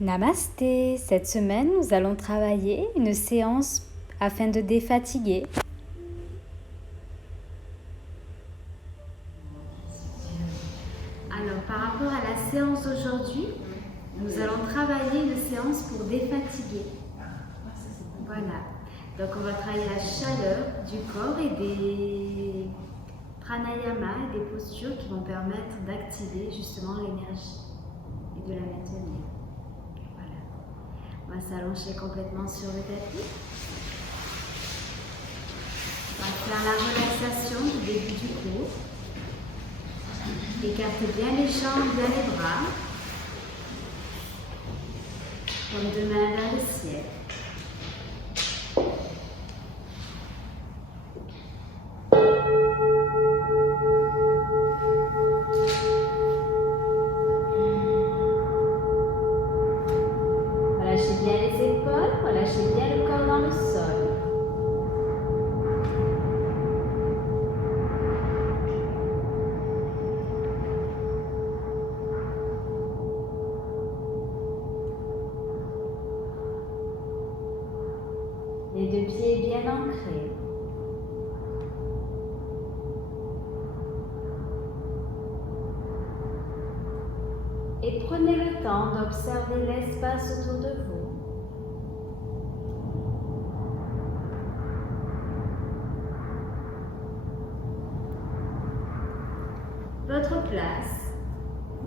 Namasté, cette semaine nous allons travailler une séance afin de défatiguer. Alors par rapport à la séance d'aujourd'hui, nous allons travailler une séance pour défatiguer. Voilà, donc on va travailler la chaleur du corps et des pranayama et des postures qui vont permettre d'activer justement l'énergie et de la maintenir. On va s'allonger complètement sur le tapis. On va faire la relaxation du début du cours. Écartez bien les jambes, bien les bras. Comme deux mains vers le ciel. Relâchez bien les épaules, relâchez bien le corps dans le sol. Les deux pieds bien ancrés. Et prenez le temps d'observer l'espace autour de vous. Votre place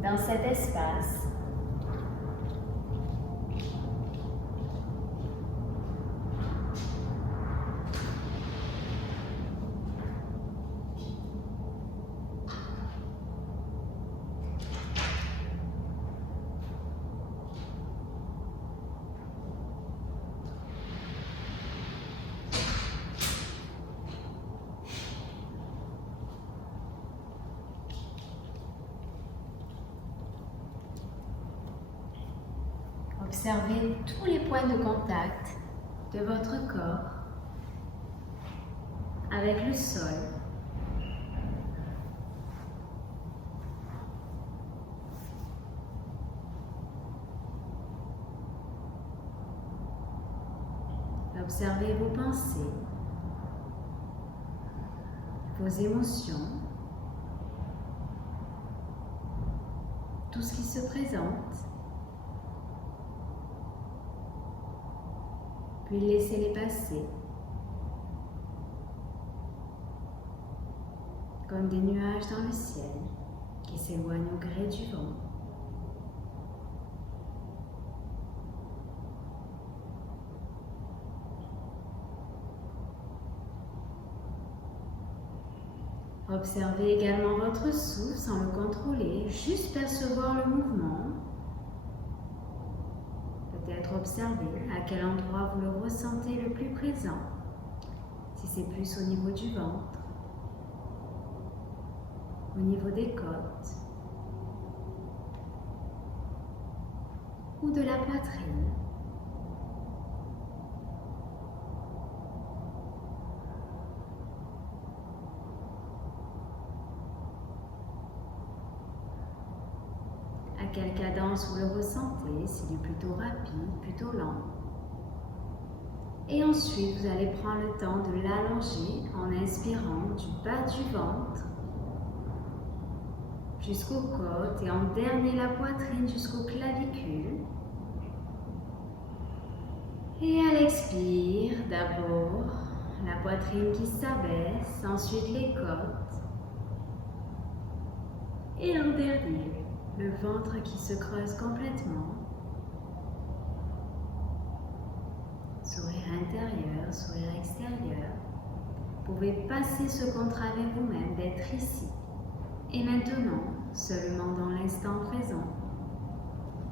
dans cet espace. Observez tous les points de contact de votre corps avec le sol. Observez vos pensées, vos émotions, tout ce qui se présente. Puis laissez-les passer comme des nuages dans le ciel qui s'éloignent au gré du vent. Observez également votre souffle sans le contrôler, juste percevoir le mouvement. Peut-être observer à quel endroit vous le ressentez le plus présent. Si c'est plus au niveau du ventre, au niveau des côtes ou de la poitrine. À quelle cadence vous le ressentez, s'il est plutôt rapide, plutôt lent. Et ensuite, vous allez prendre le temps de l'allonger en inspirant du bas du ventre jusqu'aux côtes et en dernier la poitrine jusqu'aux clavicules. Et à l'expire, d'abord la poitrine qui s'abaisse, ensuite les côtes. Et en dernier, le ventre qui se creuse complètement. Sourire intérieur, sourire extérieur. Vous pouvez passer ce contrat avec vous-même, d'être ici et maintenant, seulement dans l'instant présent,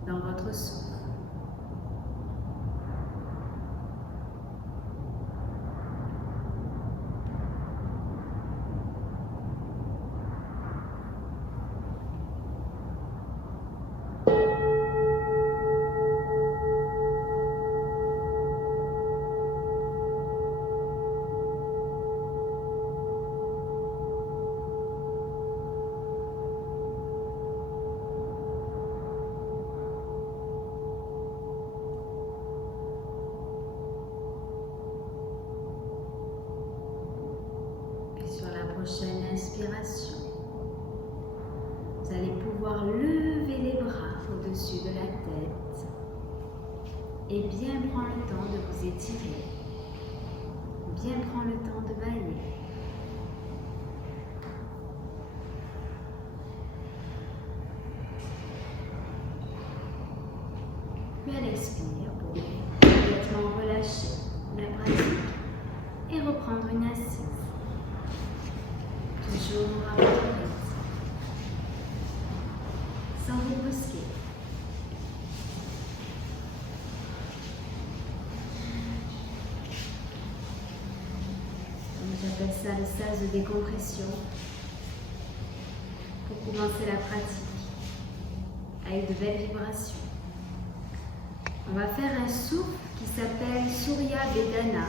dans votre souffle. prochaine inspiration, vous allez pouvoir lever les bras au-dessus de la tête et bien prendre le temps de vous étirer, bien prendre le temps de bailler. Puis à l'expire, pour complètement relâcher la pratique et reprendre une assise. Toujours à votre rythme, sans vous brusquer. J'appelle ça le sas de décompression pour commencer la pratique avec de belles vibrations. On va faire un souffle qui s'appelle Surya Vedana,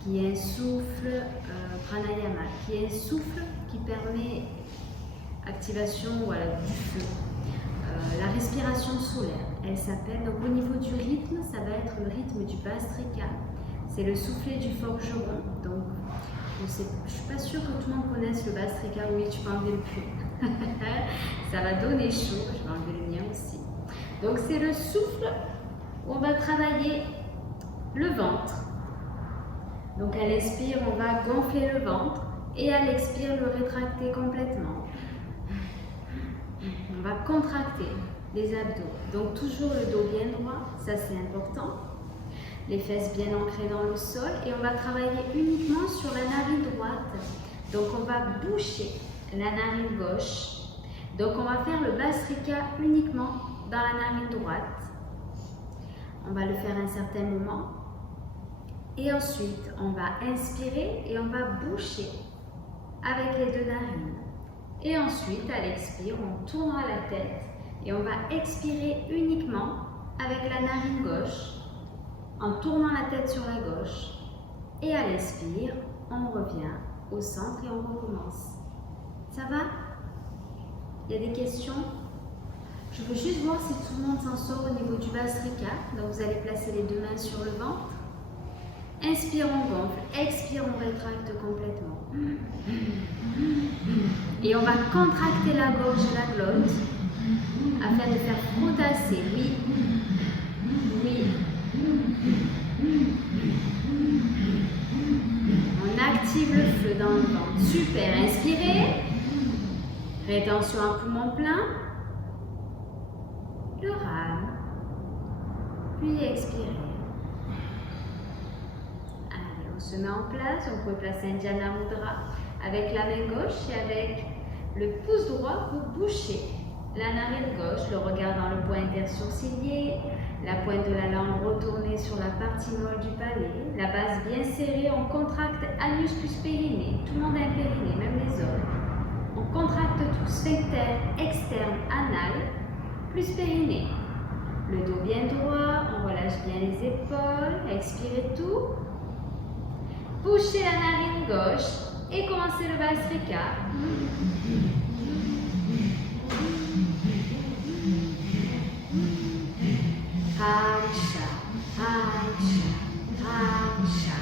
qui est un souffle pranayama, qui est un souffle qui permet activation du feu. La respiration solaire, elle s'appelle, donc au niveau du rythme, ça va être le rythme du Bhastrika. C'est le soufflet du forgeron. Donc, je ne suis pas sûre que tout le monde connaisse le Bhastrika. Oui, tu peux enlever le pull. Ça va donner chaud. Je vais enlever le mien aussi. Donc, c'est le souffle où on va travailler le ventre. Donc, à l'expire, on va gonfler le ventre et à l'expire, le rétracter complètement. On va contracter les abdos. Donc, toujours le dos bien droit, ça c'est important. Les fesses bien ancrées dans le sol et on va travailler uniquement sur la narine droite. Donc on va boucher la narine gauche. Donc on va faire le Bhastrika uniquement dans la narine droite. On va le faire un certain moment. Et ensuite on va inspirer et on va boucher avec les deux narines. Et ensuite à l'expire on tournera la tête et on va expirer uniquement avec la narine gauche, en tournant la tête sur la gauche. Et à l'expire, on revient au centre et on recommence. Ça va? Il y a des questions? Je veux juste voir si tout le monde s'en sort au niveau du Bhastrika. Donc vous allez placer les deux mains sur le ventre. Inspire, on gonfle. Expire, on rétracte complètement. Et on va contracter la gorge et la glotte afin de faire frotasser. Oui. Oui. On active le feu dans le ventre. Super. Inspirez. Rétention à poumon plein. Le rame. Puis expirez. Allez, on se met en place. On peut placer un Dhyana Mudra avec la main gauche et avec le pouce droit pour boucher la narine gauche, le regard dans le point intersourcilier, la pointe de la langue retournée sur la partie molle du palais, la base bien serrée, on contracte anus plus périnée, tout le monde a un périnée, même les hommes. On contracte tout, sphincter externe, anal, plus périnée. Le dos bien droit, on relâche bien les épaules, expirez tout. Bouchez la narine gauche et commencez le Bhastrika. Haksha, haksha, haksha,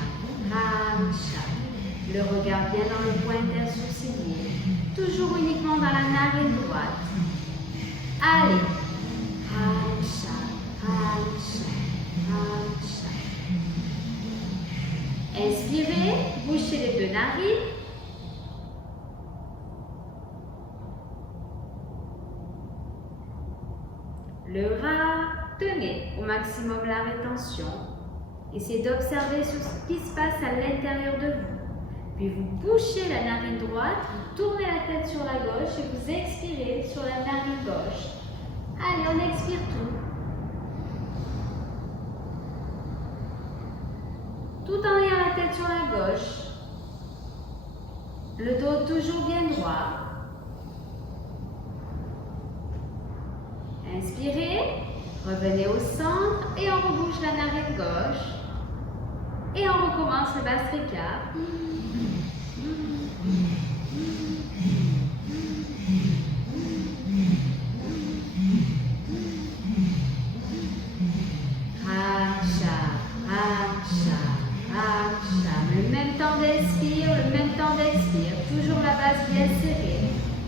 haksha. Le regard bien dans le point intersourcilier. Toujours uniquement dans la narine droite. Allez. Haksha, haksha, haksha. Inspirez, bouchez les deux narines. Le rat. Tenez au maximum la rétention. Essayez d'observer ce qui se passe à l'intérieur de vous. Puis vous bouchez la narine droite, vous tournez la tête sur la gauche et vous expirez sur la narine gauche. Allez, on expire tout. Tout en ayant la tête sur la gauche. Le dos toujours bien droit. Inspirez. Revenez au centre et on rebouche la narine gauche. Et on recommence le Bhastrika. Haksha, haksha, haksha. Le même temps d'inspire, le même temps d'expire. Toujours la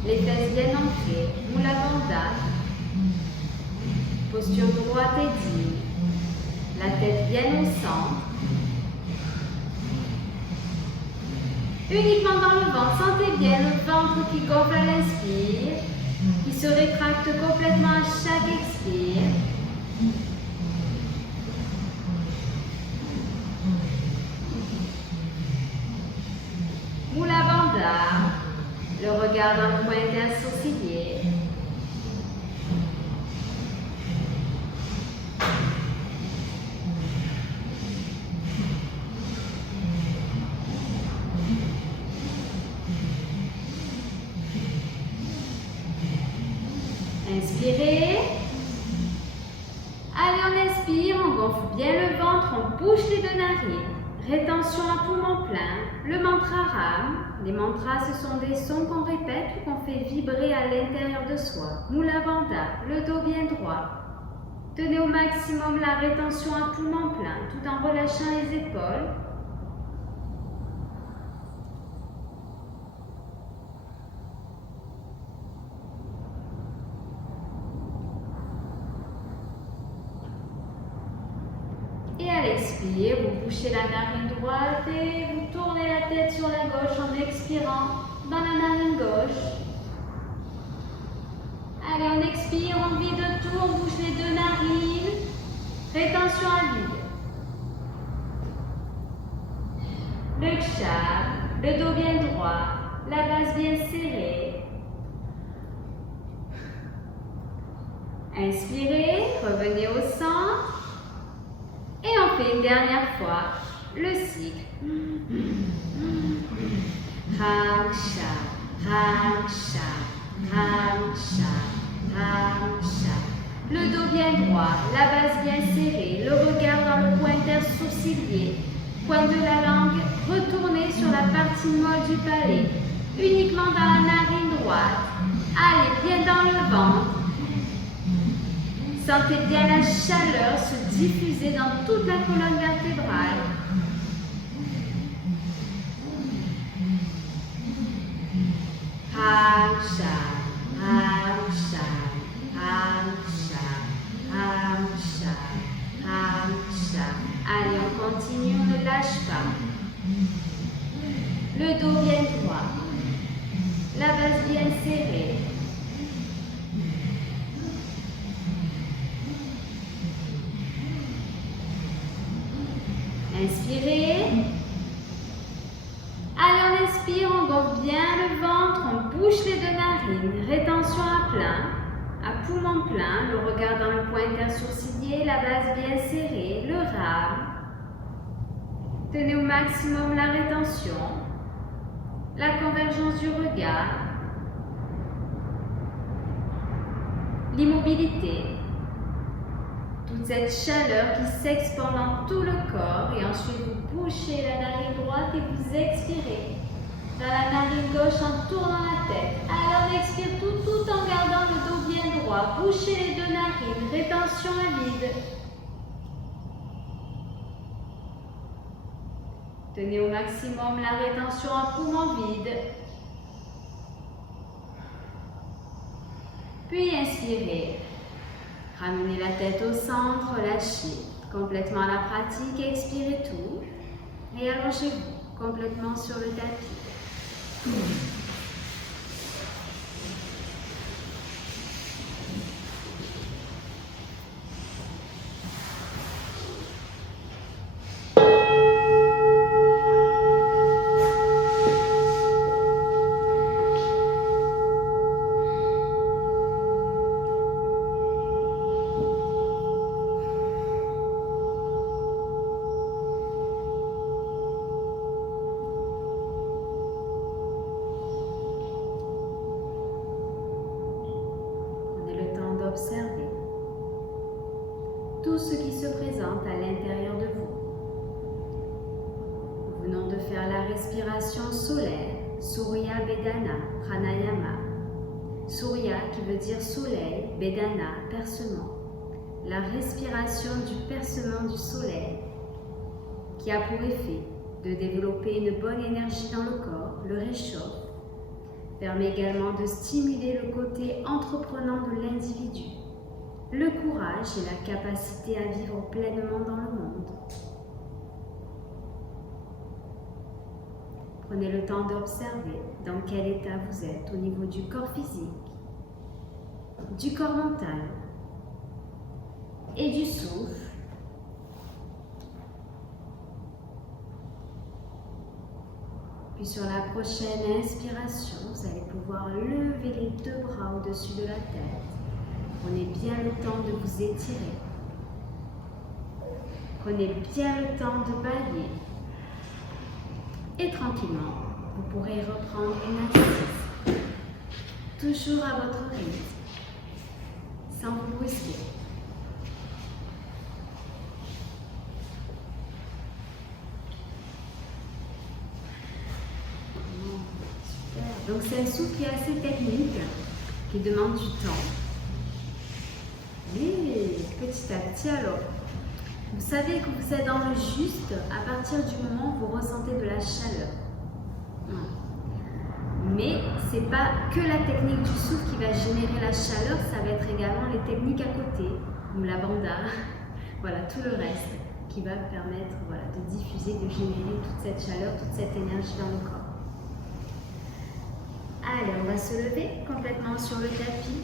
Les fesses bien ancrées. Mula Bandha. Posture droite et digne. La tête bien au centre. Uniquement dans le ventre. Sentez bien le ventre qui gonfle à l'inspire, qui se rétracte complètement à chaque expire. Mula Bandha. Le regard dans le coin intersourcilier. Inspirez. Allez, on inspire, on gonfle bien le ventre, on bouge les deux narines. Rétention à poumon plein. Le mantra Ram. Les mantras, ce sont des sons qu'on répète ou qu'on fait vibrer à l'intérieur de soi. Mula Bandha, le dos bien droit. Tenez au maximum la rétention à poumon plein tout en relâchant les épaules. Et à l'expire, vous bouchez la narine droite et vous tournez la tête sur la gauche en expirant dans la narine gauche. Allez, on expire, on vide tout, on bouge les deux narines. Rétention à vide. Le kshak, le dos bien droit, la base bien serrée. Inspirez, revenez au centre. Et on fait une dernière fois le cycle. Raksha, Raksha, Raksha, Raksha. Le dos bien droit, la base bien serrée, le regard dans le coin intersourcilier. Point de la langue retournée sur la partie molle du palais. Uniquement dans la narine droite. Allez, bien dans le ventre. Sentez bien la chaleur se diffuser dans toute la colonne vertébrale. Raksha, Raksha, Raksha, Raksha, Raksha. Allez, on continue, on ne lâche pas. Le dos bien droit, la base bien serrée. Inspirez. Allez, on inspire, on gonfle bien le ventre, on bouge les deux narines. Rétention à plein, à poumon plein, le regard dans le coin intersourcilier, la base bien serrée, le rame. Tenez au maximum la rétention, la convergence du regard, l'immobilité. Toute cette chaleur qui s'expande dans tout le corps et ensuite vous bouchez la narine droite et vous expirez dans la narine gauche en tournant la tête. Alors on expire tout en gardant le dos bien droit. Bouchez les deux narines, rétention à vide. Tenez au maximum la rétention à poumon vide. Puis inspirez. Ramenez la tête au centre, relâchez complètement la pratique, expirez tout et allongez-vous complètement sur le tapis. Observez tout ce qui se présente à l'intérieur de vous. Nous venons de faire la respiration solaire, Surya Vedana Pranayama. Surya qui veut dire soleil, Vedana, percement. La respiration du percement du soleil qui a pour effet de développer une bonne énergie dans le corps, le réchauffe, permet également de stimuler le côté entreprenant de l'individu, le courage et la capacité à vivre pleinement dans le monde. Prenez le temps d'observer dans quel état vous êtes au niveau du corps physique, du corps mental et du souffle. Puis sur la prochaine inspiration, vous allez pouvoir lever les deux bras au-dessus de la tête. Prenez bien le temps de vous étirer. Prenez bien le temps de bailler. Et tranquillement, vous pourrez reprendre une assise. Toujours à votre rythme, sans vous brusquer. Donc c'est un souffle qui est assez technique, qui demande du temps. Et petit à petit alors, vous savez que vous êtes dans le juste à partir du moment où vous ressentez de la chaleur. Mais ce n'est pas que la technique du souffle qui va générer la chaleur, ça va être également les techniques à côté, comme la banda, voilà, tout le reste qui va permettre de diffuser, de générer toute cette chaleur, toute cette énergie dans le corps. Allez, on va se lever complètement sur le tapis.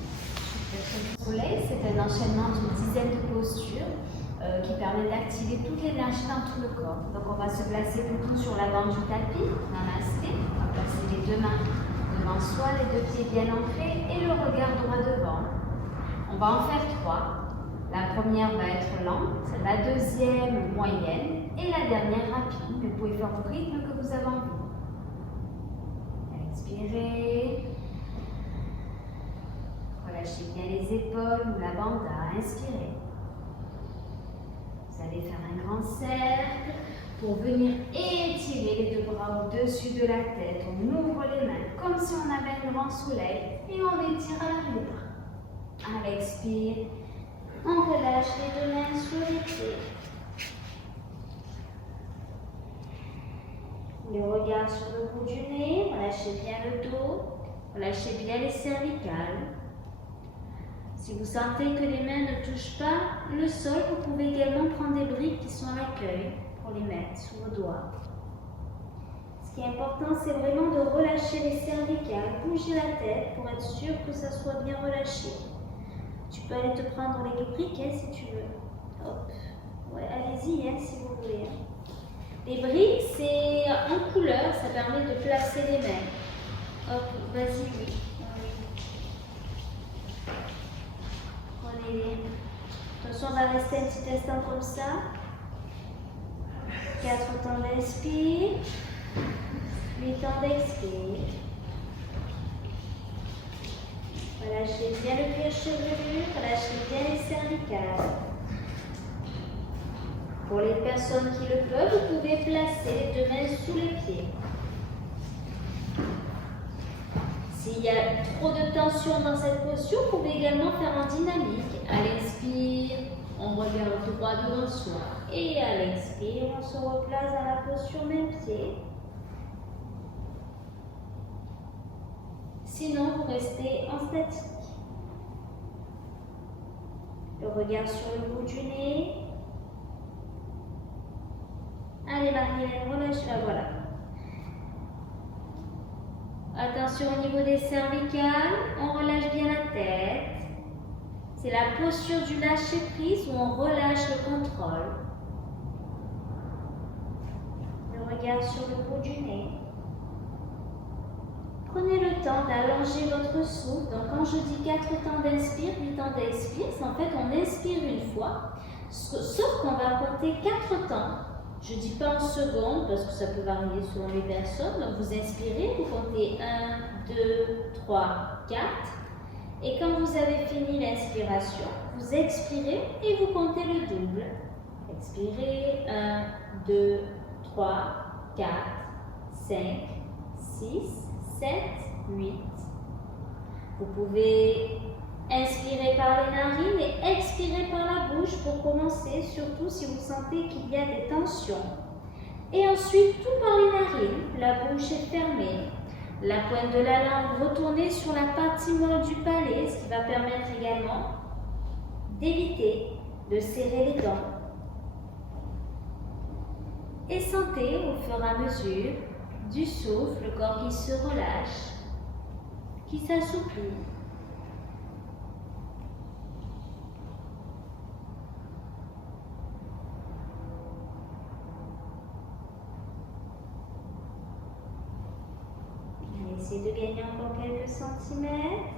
Le soleil, c'est un enchaînement d'une dizaine de postures qui permet d'activer toute l'énergie dans tout le corps. Donc on va se placer plutôt sur l'avant du tapis, namasté. On va placer les deux mains devant soi, les deux pieds bien ancrés et le regard droit devant. On va en faire 3. La première va être lente, la deuxième moyenne et la dernière rapide. Vous pouvez faire au rythme que vous avez envie. Expirez. Relâchez bien les épaules ou la banda. Inspirez. Vous allez faire un grand cercle pour venir étirer les deux bras au-dessus de la tête. On ouvre les mains comme si on avait un grand soleil et on étire à l'arrière. À l'expire, on relâche les deux mains sur les pieds. Le regard sur le bout du nez, relâchez bien le dos, relâchez bien les cervicales. Si vous sentez que les mains ne touchent pas le sol, vous pouvez également prendre des briques qui sont à l'accueil pour les mettre sous vos doigts. Ce qui est important, c'est vraiment de relâcher les cervicales, bouger la tête pour être sûr que ça soit bien relâché. Tu peux aller te prendre les briques si tu veux. Hop. Ouais, allez-y si vous voulez. Les briques, c'est en couleur, ça permet de placer les mains. Hop, vas-y, oui. Prenez-les. Attention, on va rester un petit instant comme ça. 4 temps d'inspire. 8 temps d'expire. Relâchez bien le cuir chevelu, relâchez bien les cervicales. Pour les personnes qui le peuvent, vous pouvez placer les deux mains sous les pieds. S'il y a trop de tension dans cette posture, vous pouvez également faire en dynamique. À l'expire, on regarde droit devant soi. Et à l'expire, on se replace dans la posture même pied. Sinon, vous restez en statique. Le regard sur le bout du nez. Allez, Marie-Hélène, relâche. Voilà. Attention au niveau des cervicales. On relâche bien la tête. C'est la posture du lâcher-prise où on relâche le contrôle. Le regard sur le bout du nez. Prenez le temps d'allonger votre souffle. Donc, quand je dis 4 temps d'inspire, 8 temps d'expire, c'est en fait on inspire une fois, sauf qu'on va compter 4 temps. Je ne dis pas en secondes parce que ça peut varier selon les personnes. Donc, vous inspirez, vous comptez 1, 2, 3, 4. Et quand vous avez fini l'inspiration, vous expirez et vous comptez le double. Expirez 1, 2, 3, 4, 5, 6, 7, 8. Vous pouvez inspirer par les narines et expirer par la bouche pour commencer, surtout si vous sentez qu'il y a des tensions. Et ensuite, tout par les narines, la bouche est fermée. La pointe de la langue retournée sur la partie molle du palais, ce qui va permettre également d'éviter de serrer les dents. Et sentez au fur et à mesure du souffle, le corps qui se relâche, qui s'assouplit. Essayez de gagner encore quelques centimètres.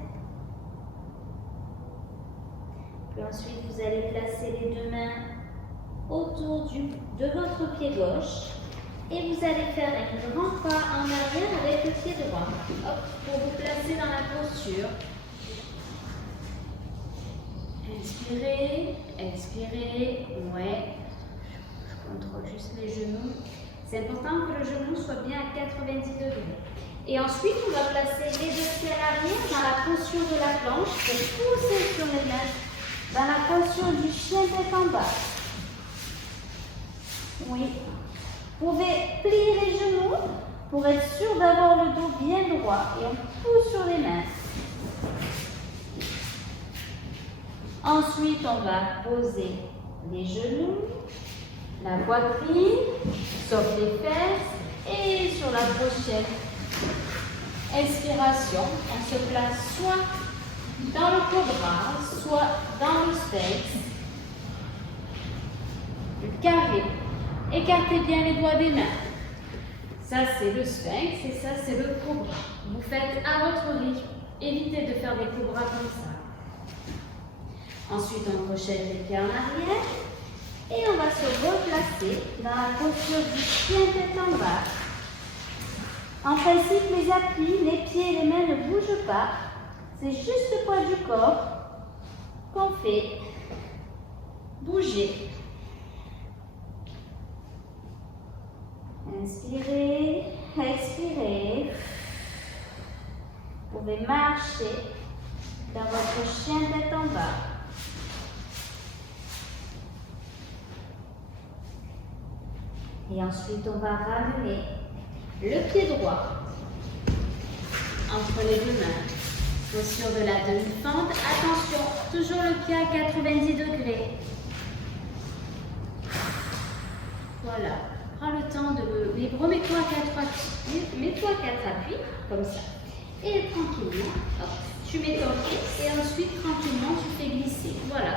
Puis ensuite, vous allez placer les deux mains autour de votre pied gauche et vous allez faire un grand pas en arrière avec le pied droit. Hop, pour vous placer dans la posture. Inspirez, expirez. Ouais. Je contrôle juste les genoux. C'est important que le genou soit bien à 90 degrés. Et ensuite, on va placer les deux pieds à l'arrière dans la posture de la planche pour pousser sur les mains dans la posture du chien tête en bas. Oui. Vous pouvez plier les genoux pour être sûr d'avoir le dos bien droit. Et on pousse sur les mains. Ensuite, on va poser les genoux, la poitrine, sauf les fesses et sur la prochaine expiration, on se place soit dans le cobra, soit dans le sphinx. Le carré. Écartez bien les doigts des mains. Ça, c'est le sphinx et ça, c'est le cobra. Vous faites à votre rythme. Évitez de faire des cobras comme ça. Ensuite, on crochette les pieds en arrière et on va se replacer dans la posture du chien tête en bas. En principe, les appuis, les pieds et les mains ne bougent pas. C'est juste le poids du corps qu'on fait bouger. Inspirez, expirez. Vous pouvez marcher dans votre chien tête en bas. Et ensuite, on va ramener le pied droit entre les deux mains. Posture de la demi-fente. Attention, toujours le pied à 90 degrés. Voilà. Prends le temps de le... Remets-toi à 4 appuis. Mets-toi à 4 appuis, comme ça. Et tranquillement, hop, tu mets ton pied et ensuite, tranquillement, tu fais glisser. Voilà.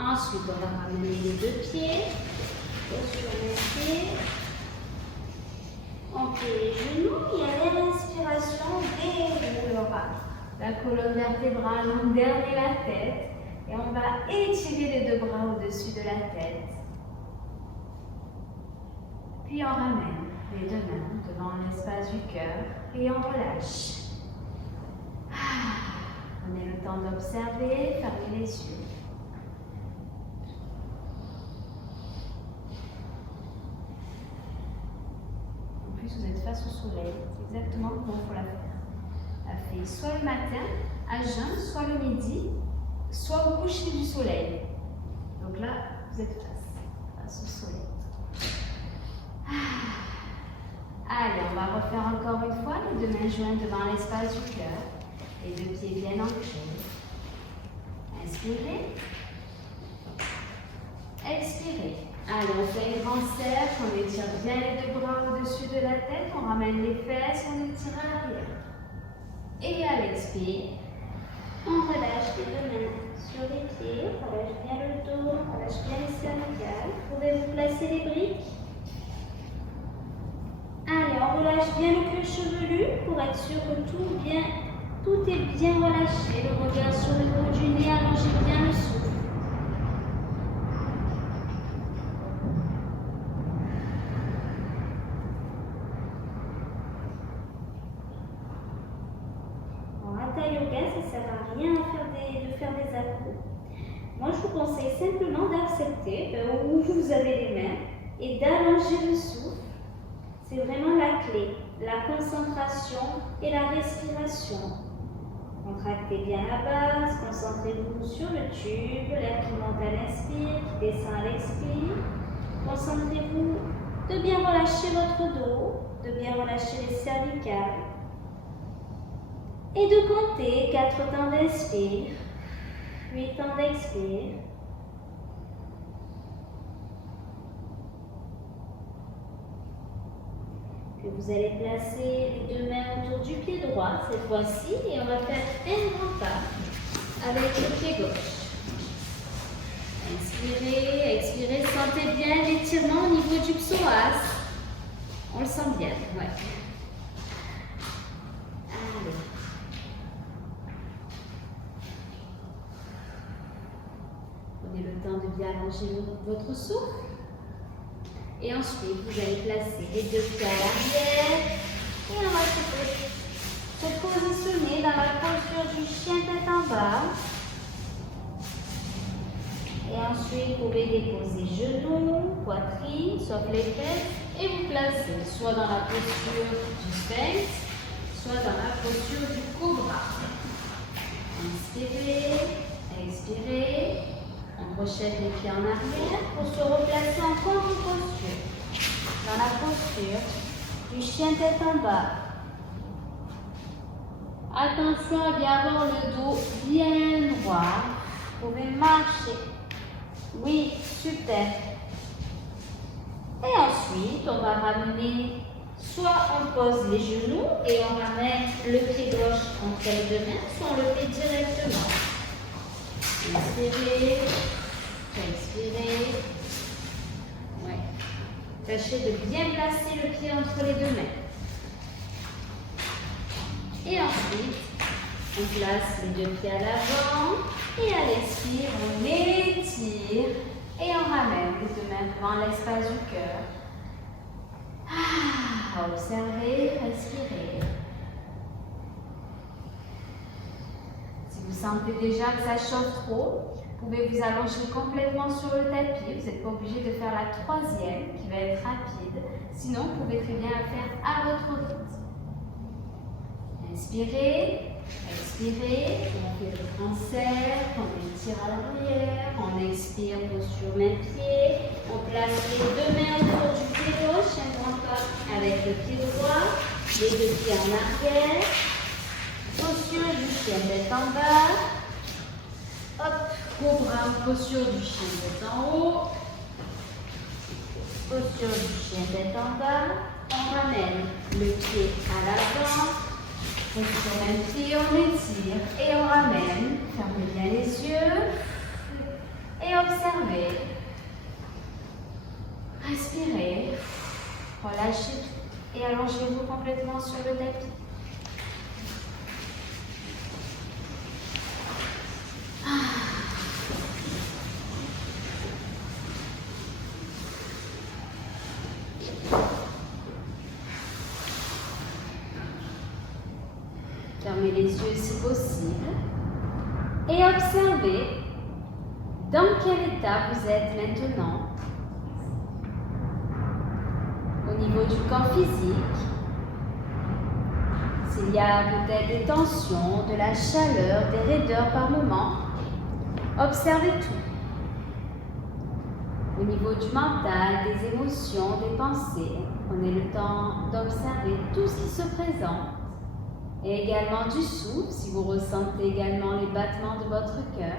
Ensuite, on va ramener les deux pieds sur les pieds. On plie les genoux et à l'inspiration, déroulera la colonne vertébrale, on dernier la tête et on va étirer les deux bras au-dessus de la tête. Puis on ramène les deux mains devant l'espace du cœur et on relâche. Prenez le temps d'observer, fermez les yeux. Vous êtes face au soleil, c'est exactement comment il faut la faire. La fée soit le matin, à jeun, soit le midi, soit au coucher du soleil. Donc là, vous êtes face au soleil. Allez, on va refaire encore une fois les deux mains jointes devant l'espace du cœur, les deux pieds bien ancrés. Inspirez. Expirez. Allez, on fait un grand cercle, on étire bien les deux bras au-dessus de la tête, on ramène les fesses, on étire à l'arrière. Et à l'expire, on relâche les deux mains sur les pieds, on relâche bien le dos, on relâche bien les cervicales. Vous pouvez vous placer les briques. Allez, on relâche bien le cuir chevelu pour être sûr que tout est bien relâché. Le regard sur le haut du nez, allongez bien le souffle. Ça ne sert à rien de faire des accros. Moi, je vous conseille simplement d'accepter où vous avez les mains et d'allonger le souffle. C'est vraiment la clé, la concentration et la respiration. Contractez bien la base, concentrez-vous sur le tube, l'air qui monte à l'inspire, qui descend à l'expire. Concentrez-vous de bien relâcher votre dos, de bien relâcher les cervicales et de compter 4 temps d'inspire, 8 temps d'expire. Puis vous allez placer les 2 mains autour du pied droit cette fois-ci et on va faire un grand pas avec le pied gauche. Inspirez, expirez, sentez bien l'étirement au niveau du psoas. On le sent bien, ouais. Allez. Prenez le temps de bien allonger votre souffle. Et ensuite, vous allez placer les 2 pieds à l'arrière. Et on va se positionner dans la posture du chien tête en bas. Et ensuite, vous pouvez déposer genoux, poitrine, sauf les fesses. Et vous placez soit dans la posture du sphinx, soit dans la posture du cobra. Inspirez, expirez. On rejette les pieds en arrière pour se replacer en contre-posture. Dans la posture du chien tête en bas. Attention à bien avoir le dos bien droit. Vous pouvez marcher. Oui, super. Et ensuite, on va ramener, soit on pose les genoux et on ramène le pied gauche entre les 2 mains, soit on le fait directement. Inspirez, expirez. Ouais. Tâchez de bien placer le pied entre les 2 mains. Et ensuite, on place les 2 pieds à l'avant et à l'expire, on étire et on ramène les 2 mains devant l'espace du cœur. Observez, respirez. Si vous sentez déjà que ça chauffe trop, vous pouvez vous allonger complètement sur le tapis. Vous n'êtes pas obligé de faire la 3e qui va être rapide. Sinon, vous pouvez très bien la faire à votre rythme. Inspirez, expirez, on fait le grand cercle, on étire à l'arrière, on expire, posture main-pied, on place les 2 mains autour du pied gauche, un grand pas avec le pied droit, les 2 pieds en arrière, posture du chien tête en bas, hop, cobra, posture du chien tête en haut, posture du chien tête en bas, on ramène le pied à l'avant. Posture main-pied, on étire et on ramène. Fermez bien les yeux et observez. Respirez, relâchez et allongez-vous complètement sur le tapis. Fermez les yeux si possible et observez dans quel état vous êtes maintenant au niveau du corps physique. S'il y a peut-être des tensions, de la chaleur, des raideurs par moment, observez tout. Au niveau du mental, des émotions, des pensées, prenez le temps d'observer tout ce qui se présente. Et également du souffle, si vous ressentez également les battements de votre cœur.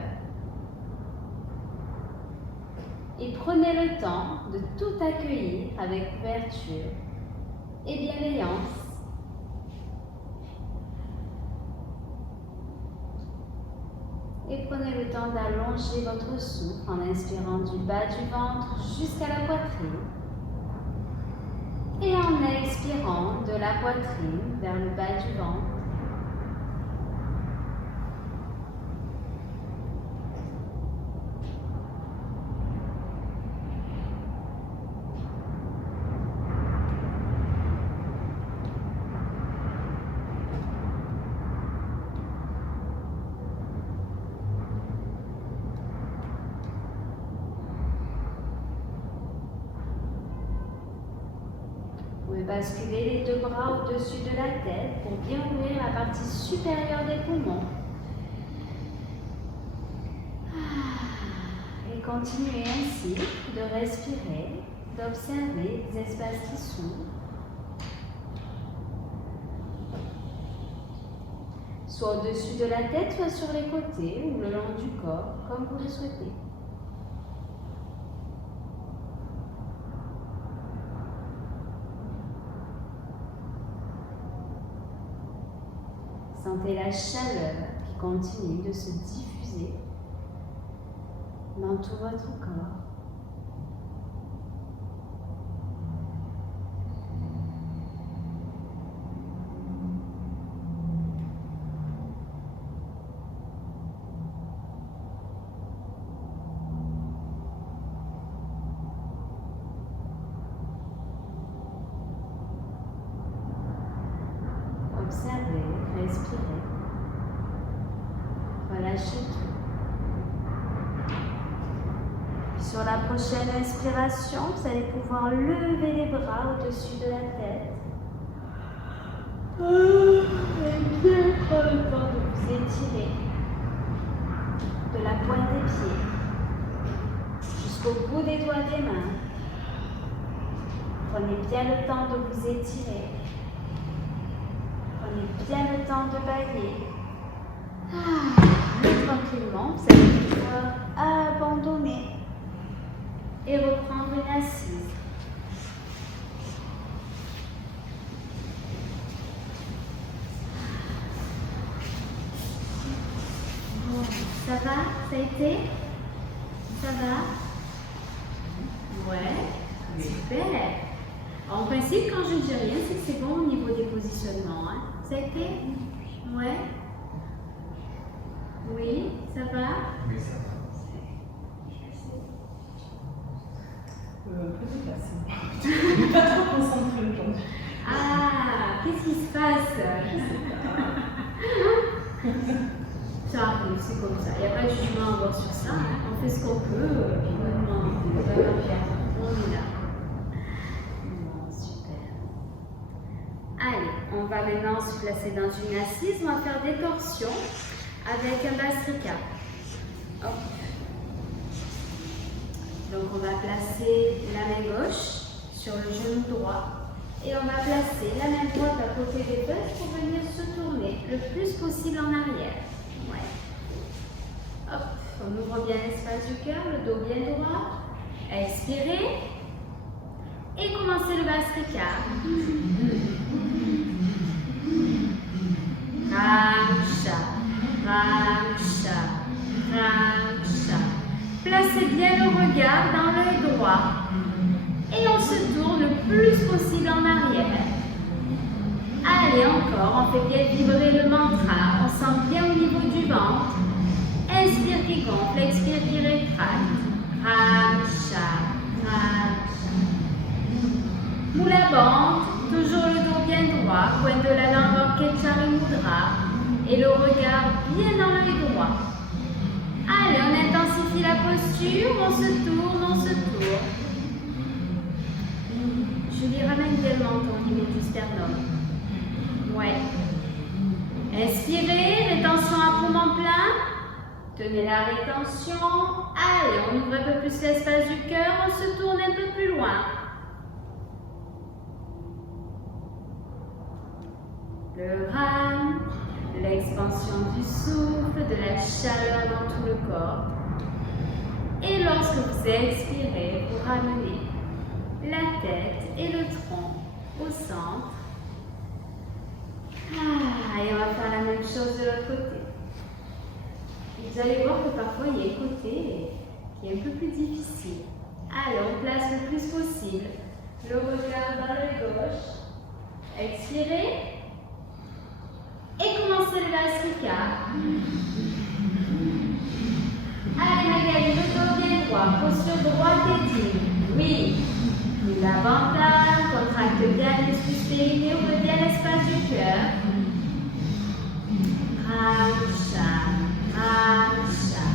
Et prenez le temps de tout accueillir avec ouverture et bienveillance. Et prenez le temps d'allonger votre souffle en inspirant du bas du ventre jusqu'à la poitrine. Et en expirant de la poitrine vers le bas du ventre. Basculez les 2 bras au-dessus de la tête pour bien ouvrir la partie supérieure des poumons. Et continuez ainsi de respirer d'observer les espaces qui s'ouvrent, soit au-dessus de la tête, soit sur les côtés ou le long du corps, comme vous le souhaitez. Sentez la chaleur qui continue de se diffuser dans tout votre corps. Observez, respirez, relâchez tout. Sur la prochaine inspiration, vous allez pouvoir lever les bras au-dessus de la tête. Et bien prendre le temps de vous étirer de la pointe des pieds jusqu'au bout des doigts des mains. Prenez bien le temps de vous étirer. Prenez bien le temps de bailler. Et tranquillement, vous allez pouvoir abandonner et reprendre une assise. Bon, ça va? Ça a été? Ça va? Ouais, super. En principe, quand je dis rien, c'est que c'est bon au niveau des positionnements. Hein? Ça a été? Ouais. Oui, ça va? Oui, ça va. Peut-être là, c'est je suis pas trop concentrée aujourd'hui. Ah, qu'est-ce qui se passe? Ça arrive, c'est comme ça. Il n'y a pas de jugement à avoir sur ça. Hein? On fait ce qu'on peut. Puis vraiment, on est là. Bon, super. Allez, on va maintenant se placer dans une assise. On va faire des torsions avec un Bastrika. Hop. Donc on va placer la main gauche sur le genou droit et on va placer la main droite à côté des fesses pour venir se tourner le plus possible en arrière. Ouais. Hop, on ouvre bien l'espace du cœur, le dos bien droit. Expirez et commencez le Bastrika. Ramcha, Ramcha, Ramcha. Placez bien le regard dans l'œil droit et on se tourne le plus possible en arrière. Allez, encore, on fait bien vibrer le mantra, on sent bien au niveau du ventre. Inspire qui gonfle, expire qui rétracte. Ramcha, Ramcha. Mula Bandha, toujours le dos bien droit, pointe de la langue en Ketchari Mudra et le regard bien dans l'œil droit. Allez, on intensifie la posture, on se tourne. Je lui ramène bien le menton au niveau du sternum. Ouais. Inspirez, rétention à poumon plein. Tenez la rétention. Allez, on ouvre un peu plus l'espace du cœur, on se tourne un peu plus loin. Le Ram. L'expansion du souffle, de la chaleur dans tout le corps. Et lorsque vous expirez, vous ramenez la tête et le tronc au centre. Et on va faire la même chose de l'autre côté. Et vous allez voir que parfois il y a un côté qui est un peu plus difficile. Allez, on place le plus possible le regard dans l'œil gauche. Expirez. Et commencez le Bastrika. Allez Magali, le dos bien droit, posture droite et digne. Oui. Mula Bandha, contracte bien les muscles périnéaux, ouvre bien l'espace du cœur. Ramcha, Ramcha.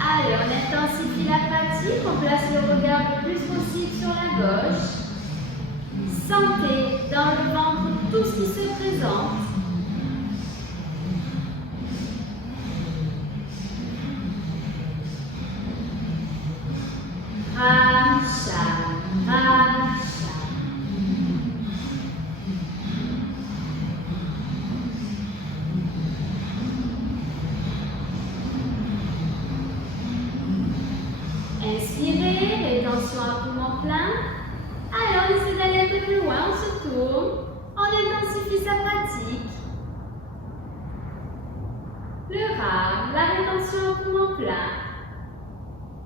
Allez, on intensifie la pratique, on place le regard le plus possible sur la gauche. Sentez dans le ventre tout ce qui se présente. Racha. Inspirez, rétention à poumon plein. Alors, on essaie d'aller un peu plus loin, on se tourne, on intensifie sa pratique. Le rame, la rétention à poumon plein.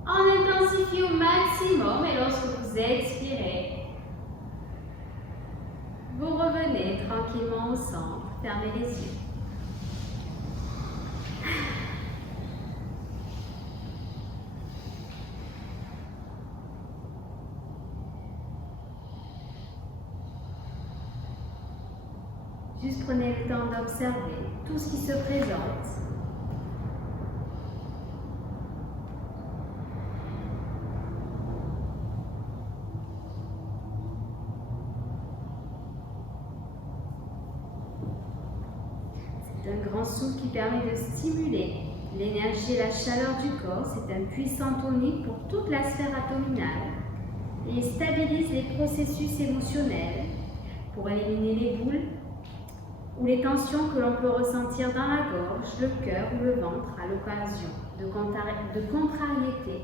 On intensifie au maximum et lorsque vous expirez, vous revenez tranquillement au centre, fermez les yeux. Juste prenez le temps d'observer tout ce qui se présente. C'est un grand souffle qui permet de stimuler l'énergie et la chaleur du corps. C'est un puissant tonique pour toute la sphère abdominale. Et il stabilise les processus émotionnels pour éliminer les boules ou les tensions que l'on peut ressentir dans la gorge, le cœur ou le ventre à l'occasion de contrariété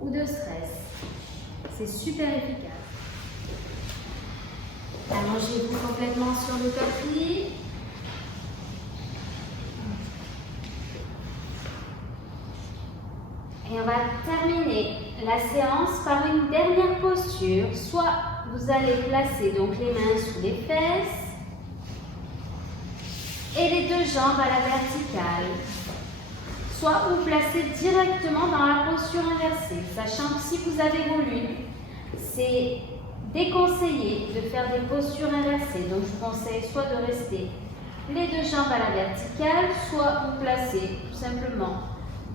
ou de stress. C'est super efficace. Allongez-vous complètement sur le tapis. Et on va terminer la séance par une dernière posture. Soit vous allez placer donc les mains sous les fesses et les deux jambes à la verticale. Soit vous placez directement dans la posture inversée, sachant que si vous avez volume, c'est déconseillé de faire des postures inversées. Donc je vous conseille soit de rester les deux jambes à la verticale, soit vous placez tout simplement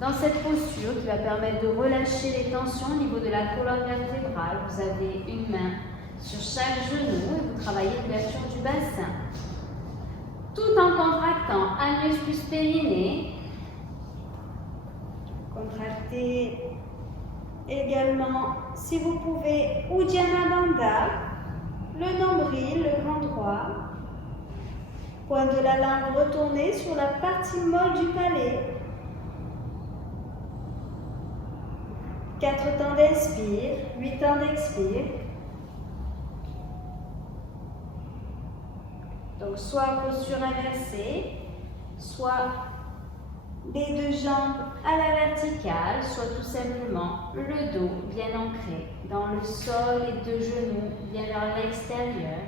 dans cette posture qui va permettre de relâcher les tensions au niveau de la colonne vertébrale. Vous avez une main sur chaque genou et vous travaillez l'ouverture du bassin. Tout en contractant anus plus périnée. Contractez également, si vous pouvez, Uddiyana Bandha, le nombril, le grand droit. Point de la langue retourné sur la partie molle du palais. 4 temps d'inspire, 8 temps d'expire. Donc, soit posture inversée, soit les deux jambes à la verticale, soit tout simplement le dos bien ancré dans le sol, les deux genoux bien vers l'extérieur.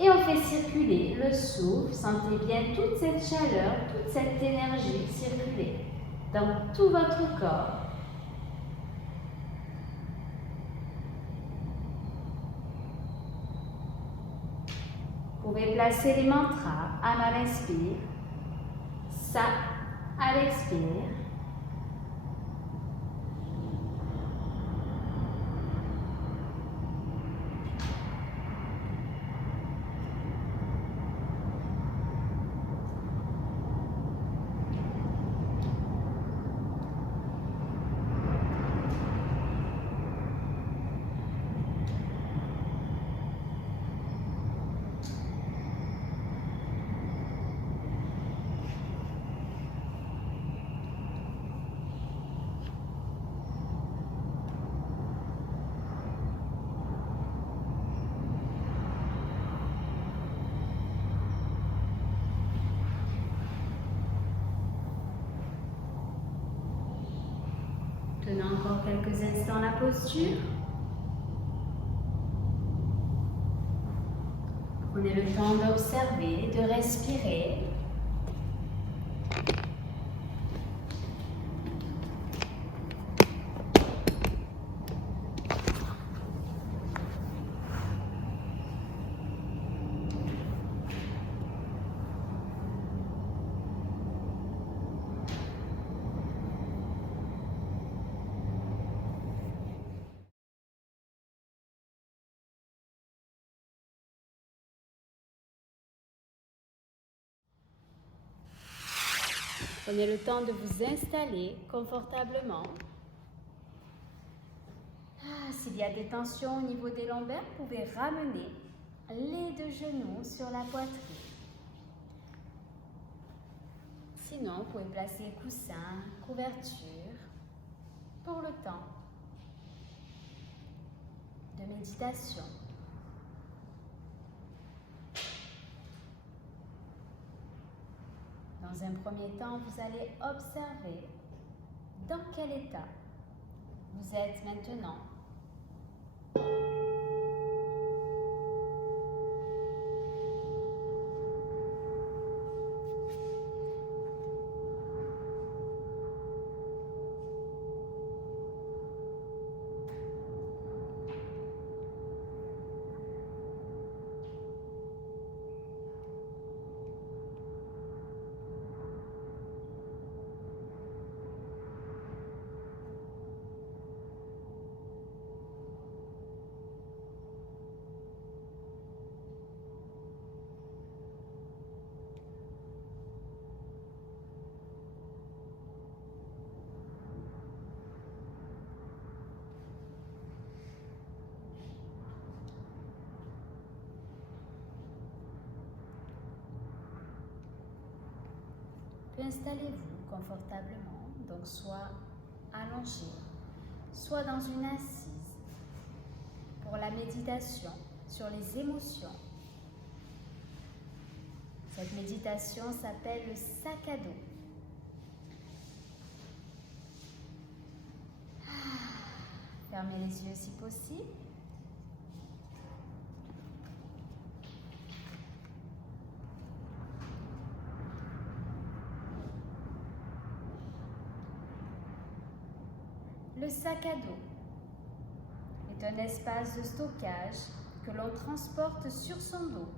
Et on fait circuler le souffle. Sentez bien toute cette chaleur, toute cette énergie circuler dans tout votre corps. Vous pouvez placer les mantras Am à l'inspire, Sa à l'expire. Tenez encore quelques instants la posture. Prenez le temps d'observer, de respirer. Prenez le temps de vous installer confortablement. S'il y a des tensions au niveau des lombaires, vous pouvez ramener les deux genoux sur la poitrine. Sinon, vous pouvez placer coussin, couverture pour le temps de méditation. Dans un premier temps, vous allez observer dans quel état vous êtes maintenant. Puis installez-vous confortablement, donc soit allongé, soit dans une assise pour la méditation sur les émotions. Cette méditation s'appelle le sac à dos. Fermez les yeux si possible. Le sac à dos est un espace de stockage que l'on transporte sur son dos,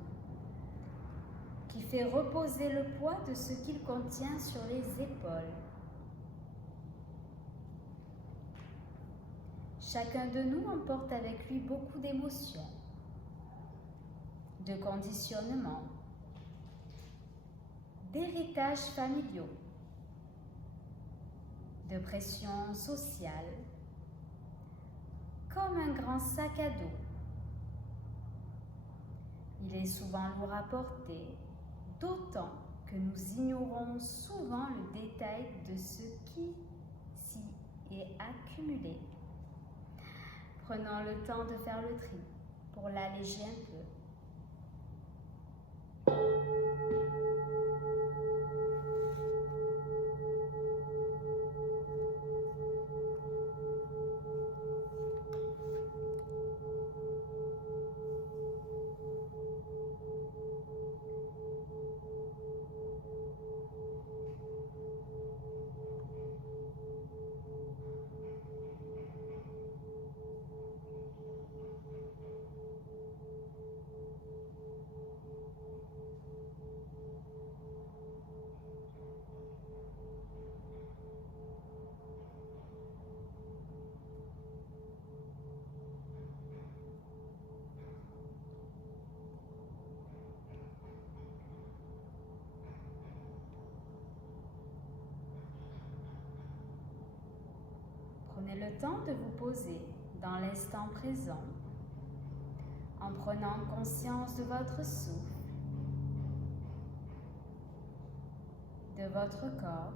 qui fait reposer le poids de ce qu'il contient sur les épaules. Chacun de nous emporte avec lui beaucoup d'émotions, de conditionnements, d'héritages familiaux, de pression sociale, comme un grand sac à dos. Il est souvent lourd à porter, d'autant que nous ignorons souvent le détail de ce qui s'y est accumulé. Prenons le temps de faire le tri pour l'alléger un peu. Prenez le temps de vous poser dans l'instant présent en prenant conscience de votre souffle, de votre corps,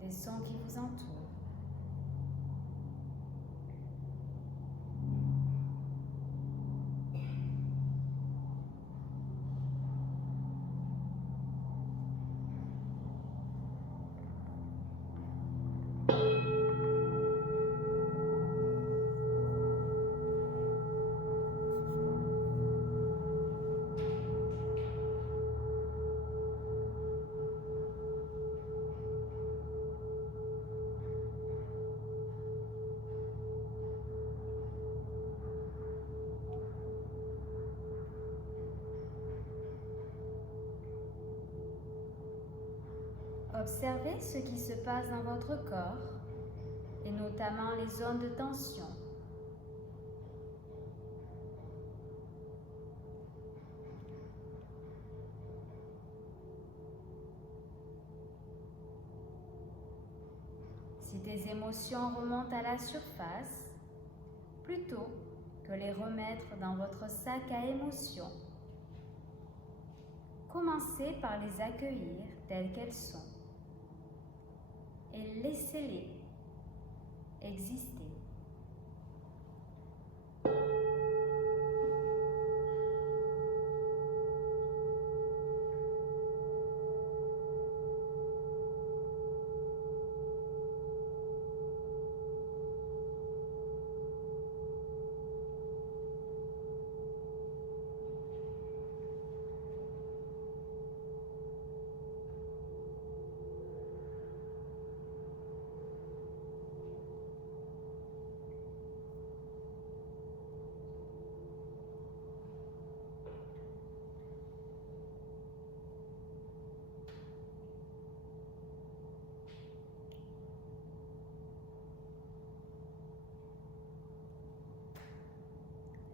des sons qui vous entourent. Observez ce qui se passe dans votre corps et notamment les zones de tension. Si tes émotions remontent à la surface, plutôt que les remettre dans votre sac à émotions, commencez par les accueillir telles qu'elles sont et laissez-les exister.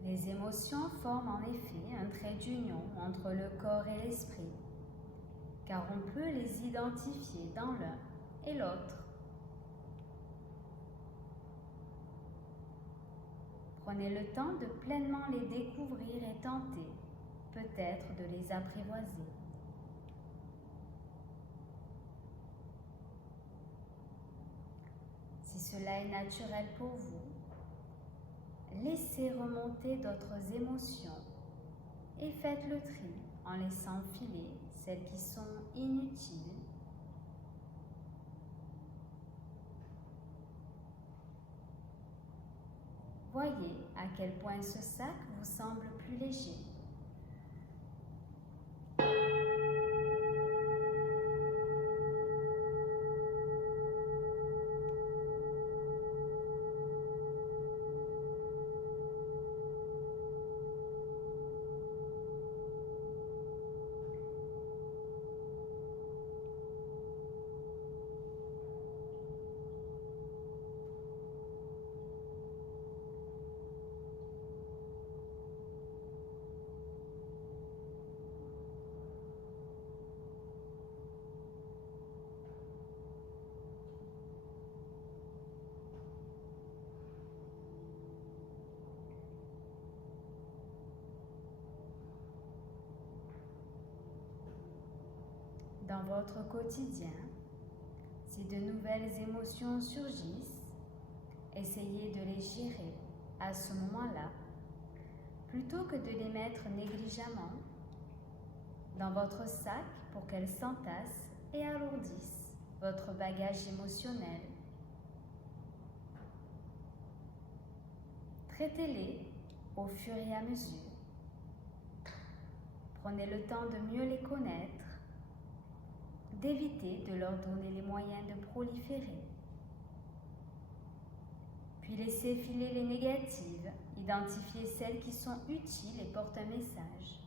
Les émotions forment en effet un trait d'union entre le corps et l'esprit, car on peut les identifier dans l'un et l'autre. Prenez le temps de pleinement les découvrir et tenter, peut-être, de les apprivoiser. Si cela est naturel pour vous, laissez remonter d'autres émotions et faites le tri en laissant filer celles qui sont inutiles. Voyez à quel point ce sac vous semble plus léger. Dans votre quotidien, si de nouvelles émotions surgissent, essayez de les gérer à ce moment-là, plutôt que de les mettre négligemment dans votre sac pour qu'elles s'entassent et alourdissent votre bagage émotionnel. Traitez-les au fur et à mesure. Prenez le temps de mieux les connaître, d'éviter de leur donner les moyens de proliférer. Puis laissez filer les négatives, identifiez celles qui sont utiles et portent un message.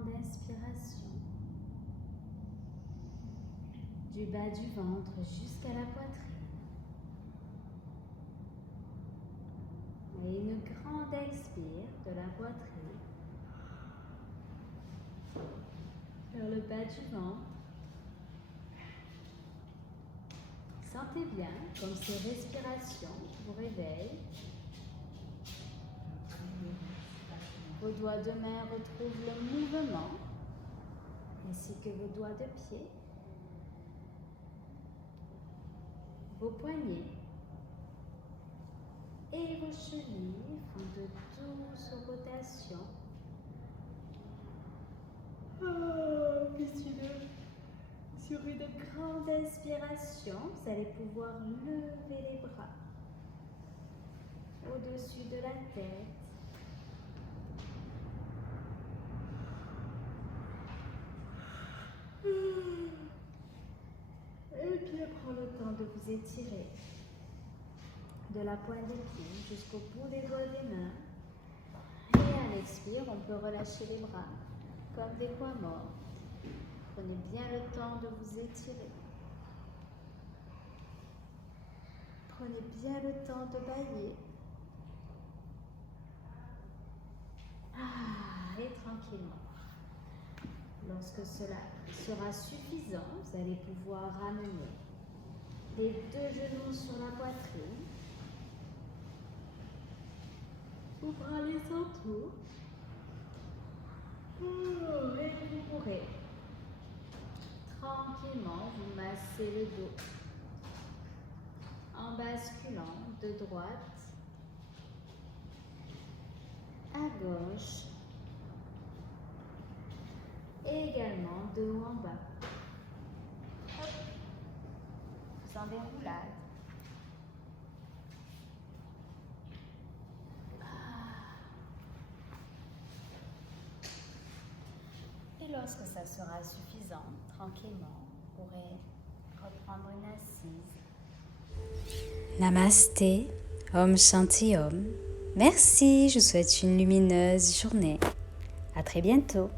grande inspiration. Du bas du ventre jusqu'à la poitrine. Et une grande expire de la poitrine vers le bas du ventre. Sentez bien comme ces respirations vous réveillent. Vos doigts de main retrouvent le mouvement, ainsi que vos doigts de pied. Vos poignets et vos chevilles font de douces rotations. Puis sur une grande inspiration, vous allez pouvoir lever les bras au-dessus de la tête. Et puis prends le temps de vous étirer de la pointe des pieds jusqu'au bout des doigts des mains. Et à l'expire, on peut relâcher les bras comme des poids morts. Prenez bien le temps de vous étirer. Prenez bien le temps de bailler. Et tranquillement. Lorsque cela sera suffisant, vous allez pouvoir ramener les deux genoux sur la poitrine. Vos bras les entourent. Et vous pourrez tranquillement vous masser le dos en basculant de droite à gauche et également de haut en bas. Hop. Vous en déroulade. Et lorsque ça sera suffisant, tranquillement, vous pourrez reprendre une assise. Namasté, Om Shanti Om. Merci, je vous souhaite une lumineuse journée. À très bientôt.